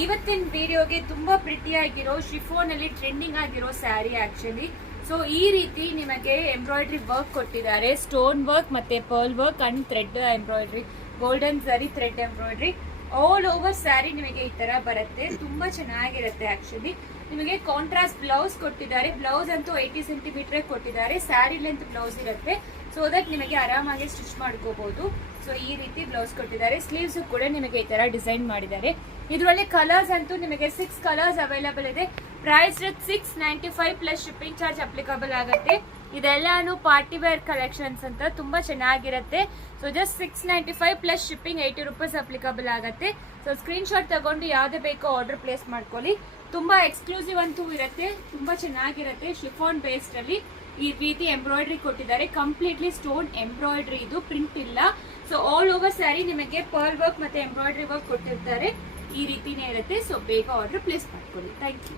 ಇವತ್ತಿನ ವಿಡಿಯೋಗೆ ತುಂಬಾ ಪ್ರಿಟಿಯಾಗಿರೋ ಶಿಫೋನ್ ಅಲ್ಲಿ ಟ್ರೆಂಡಿಂಗ್ ಆಗಿರೋ ಸ್ಯಾರಿ ಆಕ್ಚುಲಿ. ಸೊ ಈ ರೀತಿ ನಿಮಗೆ ಎಂಬ್ರಾಯ್ಡ್ರಿ ವರ್ಕ್ ಕೊಟ್ಟಿದ್ದಾರೆ, ಸ್ಟೋನ್ ವರ್ಕ್ ಮತ್ತೆ pearl work and thread embroidery, golden zari thread embroidery all over sari ನಿಮಗೆ ಈ ತರ ಬರುತ್ತೆ. ತುಂಬಾ ಚೆನ್ನಾಗಿರುತ್ತೆ ಆಕ್ಚುಲಿ. ನಿಮಗೆ ಕಾಂಟ್ರಾಸ್ಟ್ ಬ್ಲೌಸ್ ಕೊಟ್ಟಿದ್ದಾರೆ, ಬ್ಲೌಸ್ ಅಂತೂ 80 ಸೆಂಟಿಮೀಟರ್ ಕೊಟ್ಟಿದ್ದಾರೆ, ಸ್ಯಾರಿ ಲೆಂತ್ ಬ್ಲೌಸ್ ಇರುತ್ತೆ. ಸೊ ದಟ್ ನಿಮಗೆ ಆರಾಮಾಗಿ ಸ್ಟಿಚ್ ಮಾಡ್ಕೋಬಹುದು. ಸೊ ಈ ರೀತಿ ಬ್ಲೌಸ್ ಕೊಟ್ಟಿದ್ದಾರೆ. ಸ್ಲೀವ್ಸ್ ಕೂಡ ನಿಮಗೆ ಈ ತರ ಡಿಸೈನ್ ಮಾಡಿದ್ದಾರೆ. ಇದರಲ್ಲಿ ಕಲರ್ಸ್ ಅಂತೂ ನಿಮಗೆ 6 ಕಲರ್ಸ್ ಅವೈಲೇಬಲ್ ಇದೆ. Price 695 plus shipping charge applicable ಆಗುತ್ತೆ. ಇದೆಲ್ಲಾನು ಪಾರ್ಟಿ ವೇರ್ ಕಲೆಕ್ಷನ್ಸ್ ಅಂತ ತುಂಬಾ ಚೆನ್ನಾಗಿರುತ್ತೆ. So just 695 plus shipping 80 rupees applicable ಆಗುತ್ತೆ. ಸೊ ಸ್ಕ್ರೀನ್ ಶಾಟ್ ತಗೊಂಡು ಯಾವ್ದು ಬೇಕೋ ಆರ್ಡರ್ ಪ್ಲೇಸ್ ಮಾಡ್ಕೊಳ್ಳಿ. ತುಂಬಾ ಎಕ್ಸ್ಕ್ಲೂಸಿವ್ ಅಂತೂ ಇರುತ್ತೆ, ತುಂಬಾ ಚೆನ್ನಾಗಿರುತ್ತೆ. ಶಿಫಾನ್ ಬೇಸ್ಡ್ ಅಲ್ಲಿ ಈ ರೀತಿ ಎಂಬ್ರಾಯ್ಡ್ರಿ ಕೊಟ್ಟಿದ್ದಾರೆ. ಕಂಪ್ಲೀಟ್ಲಿ ಸ್ಟೋನ್ ಎಂಬ್ರಾಯ್ಡ್ರಿ, ಇದು ಪ್ರಿಂಟ್ ಇಲ್ಲ. ಸೊ ಆಲ್ ಓವರ್ ಸ್ಯಾರಿ ನಿಮಗೆ ಪರ್ಲ್ ವರ್ಕ್ ಮತ್ತೆ ಎಂಬ್ರಾಯ್ಡ್ರಿ ವರ್ಕ್ ಕೊಟ್ಟಿರ್ತಾರೆ. ಈ ರೀತಿನೇ ಇರುತ್ತೆ. ಸೊ ಬೇಗ ಆರ್ಡರ್ ಪ್ಲೇಸ್ ಮಾಡ್ಕೊಳ್ಳಿ. Thank you.